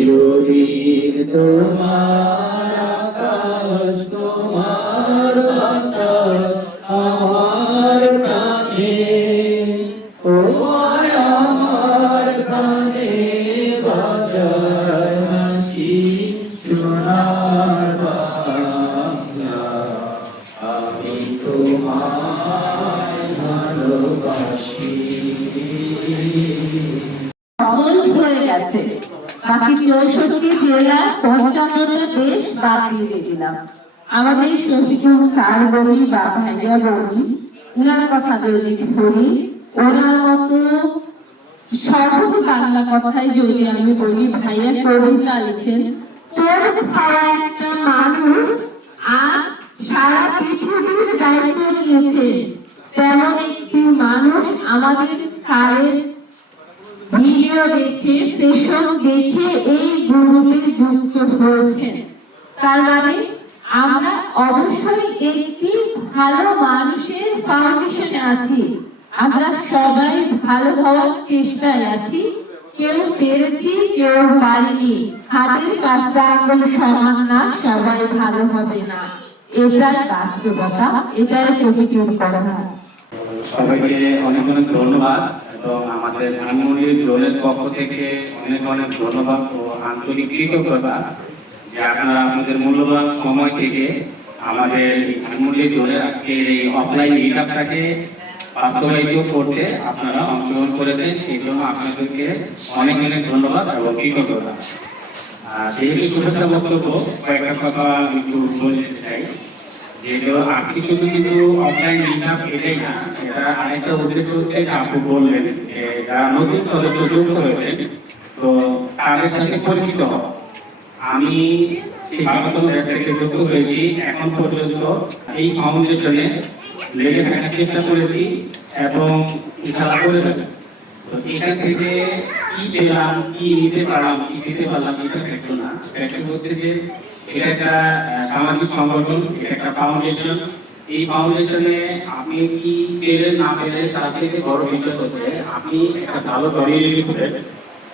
চিরদিন তোমার আকাশ, তোমার বাতাস, আমার প্রাণে। ও আমার প্রাণে বাজার সোনার বাংলা। আমি তোমায় ভালোবাসি। সফল হয়ে গেছে। বাকি চৌষট্টি জেলা পঞ্চান্নটা দেশ বাদ দিয়ে দিলাম আমাদের শফিকুল স্যার বলি বা ভাইয়া বলি ওনার কথা যদি বলি, ওনার মতো সহজ বাংলা কথায় যদি আমি বলি, ভাইয়া কবিতা লিখেন, তোর ছাড়া একটা মানুষ আজ সারা পৃথিবীর দায়িত্ব নিয়েছে। তেমন একটি মানুষ আমাদের স্যারের ভিডিও দেখে সেশন দেখে এই গ্রুপে যুক্ত হয়েছেন। তার মানে আমরা অবশ্যই একটি ভালো মানুষের ফাউন্ডেশনে আছি। আমরা সবাই ভালো হওয়ার চেষ্টায় আছি। কেউ পেরেছি, কেউ পারিনি। হাতের পাঁচটা আঙ্গুল সমান না, সবাই ভালো হবে না। এটাই বাস্তবতা, এটাই প্রতিটি করা সবাইকে অনেক অনেক ধন্যবাদ। এবং আমাদের ধানমন্ডির জোনের পক্ষ থেকে অনেক অনেক ধন্যবাদ ও আন্তরিক কৃতজ্ঞতা যে আপনারা আপনাদের মূল্যবান সময় থেকে আমাদের ধানমন্ডির জোনের আজকে এই অফলাইন মিটআপটাকে বাস্তবায়িত করতে আপনারা অংশগ্রহণ করেছেন, সেই জন্য আপনাদেরকে অনেক অনেক ধন্যবাদ এবং কৃতজ্ঞতা। যেহেতু শুভেচ্ছা বক্তব্য, কয়েকটা কথা একটু বলে চাই। আমি হয়েছি, এখন পর্যন্ত এই ফাউন্ডেশনে লেগে থাকার চেষ্টা করেছি এবং তো এখান থেকে কি পেলাম, কি নিতে পারলাম, কি দিতে পারলাম, এটা একটু না। এটা হচ্ছে যে এটা একটা সামাজিক সংগঠন, এটা একটা ফাউন্ডেশন এই ফাউন্ডেশনে আপনি কি পেলেন না পেলেন তার থেকে বড় বিষয় হচ্ছে, আপনি একটা ভালো কমিউনিটি করে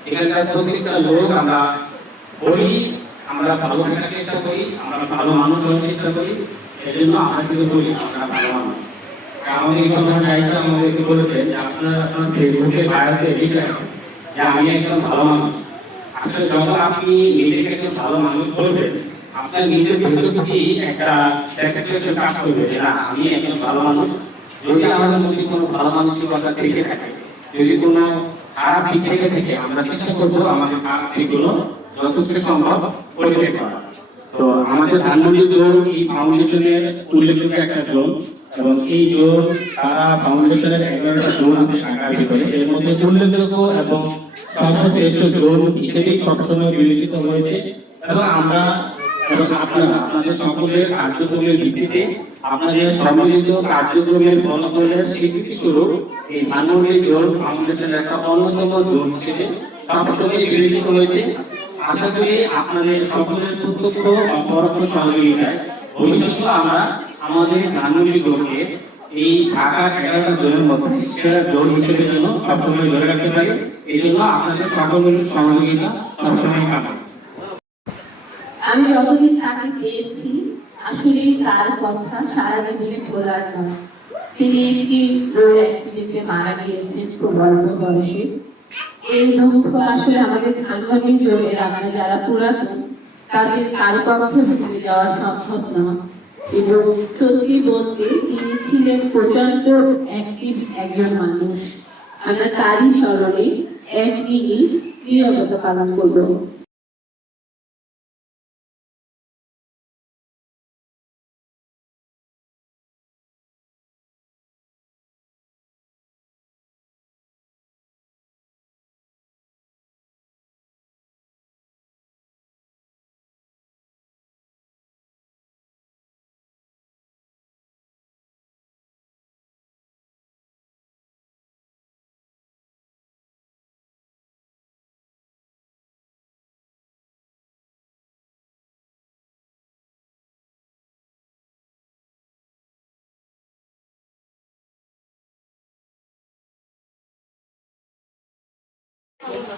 এখানকার প্রত্যেকটা লোক আমরা বলি, আমরা ভালো থাকার চেষ্টা করি, আমরা ভালো মানুষ হওয়ার চেষ্টা করি এই জন্য আমরা কিন্তু বলি আমরা ভালো মানুষ। আমাদের যে আপনারা ফেসবুকে যে আমি একজন ভালো মানুষ। আসলে যখন আপনি নিজেকে একজন ভালো মানুষ বলবেন আপনার নিজের ভেতর থেকেই একটা স্যাটিসফ্যাকশন কাজ করবে না, আমি একজন ভালো মানুষ, যদি আমাদের মধ্যে কোনো ভালো মানসিকতা থেকে থাকে, যদি কোনো খারাপ দিক থেকে থেকে, আমরা চেষ্টা করব আমাদের খারাপ দিকগুলো যথেষ্ট সম্ভব পরিত্যাগ করা তো আমাদের ধানমন্ডি জোন এই ফাউন্ডেশনের উল্লেখযোগ্য একটা জোন এবং এই জোন তারা ফাউন্ডেশনের এগারোটা জোন আছে ঢাকার ভিতরে। এর মধ্যে উল্লেখযোগ্য এবং সর্বশ্রেষ্ঠ জোন হিসেবেই সবসময় বিবেচিত হয়েছে। এবং আমরা এবং আপনারা আপনাদের সকলের কার্যক্রমের ভিত্তিতে আপনাদের সম্মিলিত কার্যক্রমের ফলাফলের স্বীকৃতি স্বরূপ এই জোন ফাউন্ডেশনের একটা অন্যতম হিসেবে সবসময় বিবেচিত হয়েছে। আশা করি আপনাদের সকলের প্রত্যক্ষ বা পরোক্ষ সহযোগিতায় ভবিষ্যতে আমরা আমাদের ধানমন্ডি জোনকে এই ঢাকার এগারোটা জোনের মধ্যে সেরা জন্য সবসময় ধরে রাখতে পারি। এই জন্য আপনাদের সকলের সহযোগিতা সবসময় কামনা। আমি যতদিন তাকে পেয়েছি আসলে তার কথা সারা জীবনে ভোলার নয়। তিনি একটি রোড অ্যাক্সিডেন্টে মারা গিয়েছেন খুব অল্প বয়সে। এই দুঃখ আসলে আমাদের ধানমন্ডি জোরের আমরা যারা পুরাতন, তাদের কারও পক্ষে ভুলে যাওয়া সম্ভব নয়। এবং সত্যি বলতে, তিনি ছিলেন প্রচণ্ড অ্যাক্টিভ একজন মানুষ। আমরা তারই স্মরণে এক মিনিট নিরবতা পালন করব।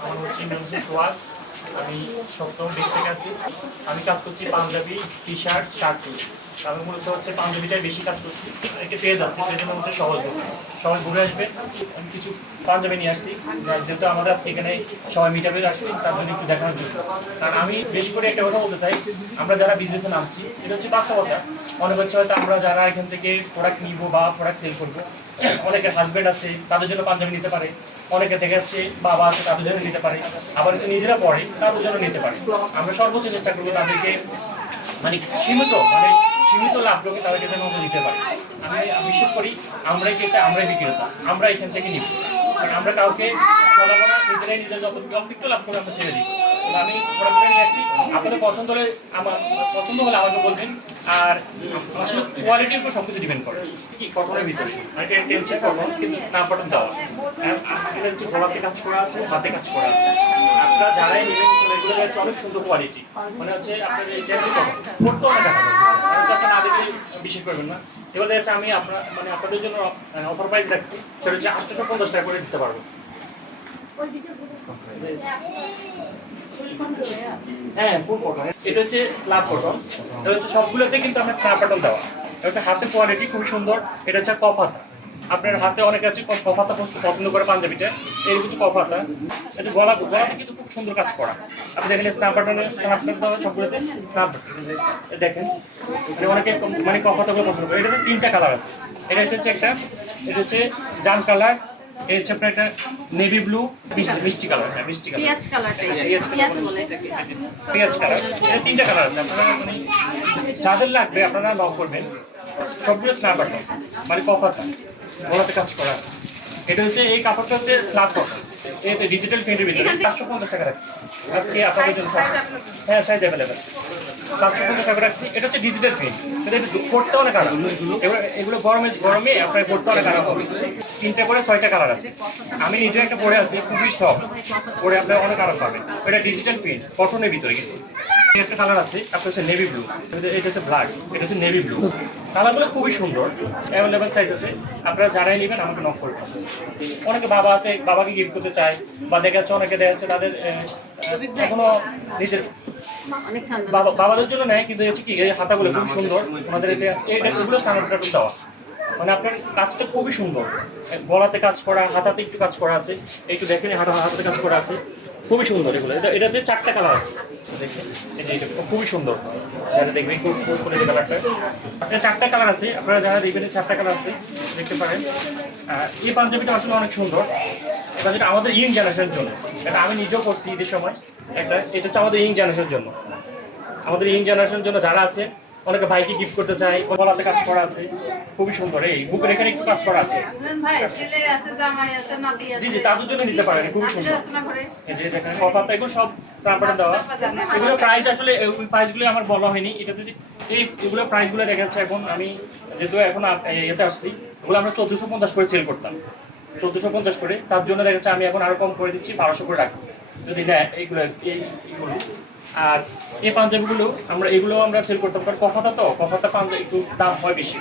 আমার হচ্ছে মিউজিক সোয়াদ আমি সপ্তম বেশ থেকে আছি আমি কাজ করছি পাঞ্জাবি টি শার্ট শার্ট পরি। আমি মূলত হচ্ছে পাঞ্জাবিটাই বেশি কাজ করছি। একে পেয়ে যাচ্ছি সেই জন্য হচ্ছে সহজ সবাই ঘুরে আসবে। আমি কিছু পাঞ্জাবি নিয়ে আসছি। যেহেতু আমাদের আজকে এখানে সবাই মিটাবে আসছি, তার জন্য একটু দেখানোর জন্য। কারণ আমি বেশি করে একটা কথা বলতে চাই। আমরা যারা বিজনেসে নামছি, এটা হচ্ছে বাস্তবতা। অনেক হচ্ছে হয়তো আমরা যারা এখান থেকে প্রোডাক্ট নিব বা প্রোডাক্ট সেল করব, অনেকের হাজবেন্ড আছে, তাদের জন্য পাঞ্জাবি নিতে পারে। অনেকে দেখাচ্ছে বাবা আছে, তাদের জন্য নিতে পারে। আবার হচ্ছে নিজেরা পড়ে, তাদের জন্য নিতে পারে। আমরা সর্বোচ্চ চেষ্টা করব তাদেরকে মানে সীমিত মানে সীমিত লাভটাকে তাদেরকে যেন আমরা দিতে পারি। আমি বিশেষ করি, আমরাই কিন্তু আমরাই বিক্রেতা আমরা এখান থেকে নিব। কারণ আমরা কাউকে বলাবো না নিজেরাই নিজের যত একটু লাভ করে আমরা ছেড়ে দিই আমি করে নিয়ে আসি আপনাদের পছন্দ হলে আমার পছন্দ হলে আমাকে বলবেন। আর আসলে কোয়ালিটির উপর সব কিছু ডিপেন্ড করে। কি কটনের ভিতরে? মানে এটা টেনশন কটন কিন্তু স্নাপ বাটন দেওয়া। আর এটা হচ্ছে গলাতে কাজ করা আছে হাতে কাজ করা আছে। আপনারা যারাই নেবেন এগুলো হচ্ছে অনেক সুন্দর কোয়ালিটি মানে হচ্ছে আপনার এটা হচ্ছে কটন পড়তে অনেক দেখা হচ্ছে আপনার না দেখলে বিশ্বাস করবেন না। এবার হচ্ছে আমি আপনার মানে আপনাদের জন্য অফার প্রাইস রাখছি। সেটা হচ্ছে আটশোশো পঞ্চাশ টাকা করে দিতে পারব। হ্যাঁ এটা হচ্ছে কটন এটা হচ্ছে সবগুলোতে কিন্তু দেওয়া। এটা হাতের কোয়ালিটি সুন্দর। এটা হচ্ছে আপনার হাতে আছে কফাতা পছন্দ- করে পাঞ্জাবিটা কফাতা এটা গলা কিন্তু খুব সুন্দর কাজ করা। আপনি দেখেন সবগুলোতে দেখেন। মানে অনেকে মানে পছন্দ করে। কালার আছে। এটা হচ্ছে একটা এটা হচ্ছে জাম কালার এই হচ্ছে আপনার একটা নেভি ব্লু মিষ্টি কালার হ্যাঁ মিষ্টি কালার পেঁয়াজ কালারটাই পেঁয়াজ বলে এটাকে। পেঁয়াজ কালার এটা তিনটা কালার আছে আপনারা যাদের লাগবে আপনারা লক করবেন। সবগুলো স্ন্যাপ বাটন মানে কফাতা গলাতে কাজ করা আছে। এটা হচ্ছে এই কাপড়টা হচ্ছে স্ল্যাব কটন এতে ডিজিটাল প্রিন্টের ভিতরে পাঁচশো পঞ্চাশ টাকা রাখছি। আজকে আপনাদের জন্য হ্যাঁ সাইজ অ্যাভেলেবেল পঞ্চাশ টাকা এটা হচ্ছে ডিজিটাল প্রিন্ট এটা একটু পড়তে অনেক আরাম। এগুলো এগুলো গরমে গরমে আপনার পড়তে অনেক আরাম হবে। তিনটা করে ছয়টা কালার আছে। আমি নিজে একটা পরে আছি খুবই সব পরে আপনার অনেক আরাম পাবেন। এটা ডিজিটাল প্রিন্ট কটনের ভিতরে কিন্তু। একটা কালার আছে আপনার হচ্ছে নেভি ব্লু এটা হচ্ছে ব্ল্যাক এটা হচ্ছে নেভি ব্লু কালারগুলো খুবই সুন্দর। অ্যাভেলেবেল সাইজ আছে। আপনারা যারাই নেবেন, আমাকে নক করবেন। অনেকে বাবা আছে, বাবাকে গিফট করতে চায়, বা দেখা যাচ্ছে অনেকে দেখা যাচ্ছে তাদের এখনও নিজের বাবাদের জন্য নেয় কিন্তু হচ্ছে কি এই হাতাগুলো খুব সুন্দর। ওনাদের এটা এটা এগুলো স্ট্যান্ডার্ড দেওয়া। মানে আপনার কাজটা খুবই সুন্দর। গলাতে কাজ করা হাতাতে একটু কাজ করা আছে। একটু দেখেন হাতা হাতাতে কাজ করা আছে। খুবই সুন্দর এগুলো। এটা এটাতে চারটা কালার আছে। দেখেন এই যে এটা খুবই সুন্দর। যারা দেখবেন খুব খুব করে কালারটা এটা চারটা কালার আছে। আপনারা যারা দেখবেন চারটা কালার আছে দেখতে পারেন। আর এই পাঞ্জাবিটা আসলে অনেক সুন্দর। এটা যেটা আমাদের ইয়ং জেনারেশনের জন্য এটা আমি নিজেও করছি ঈদের সময়। একটা এটা হচ্ছে আমাদের ইয়ং জেনারেশনের জন্য। আমাদের ইয়ং জেনারেশনের জন্য যারা আছে অনেকে ভাইকে গিফট করতে চায় গলাতে কাজ করা আছে খুবই সুন্দর। এই বুকের এখানে একটু কাজ করা আছে। জি জি তাদের জন্য নিতে পারেন খুবই সুন্দর। অফারটা এগুলো সব সাম্পারে দেওয়া। এগুলো প্রাইস আসলে ওই প্রাইসগুলো আমার বলা হয়নি। এটাতে যে এই এগুলো প্রাইসগুলো দেখা যাচ্ছে এখন আমি যেহেতু এখন এতে আসছি এগুলো আমরা চোদ্দোশো পঞ্চাশ করে সেল করতাম। চোদ্দোশো পঞ্চাশ করে তার জন্য দেখা যাচ্ছে আমি এখন আরও কম করে দিচ্ছি বারোশো করে রাখব। যদি নেয় এইগুলো আর এই পাঞ্জাবিগুলো আমরা, এগুলো আমরা সেল করতাম। কারণ কফাটা তো কফাটা পাঞ্জাবি একটু দাম হয় বেশি।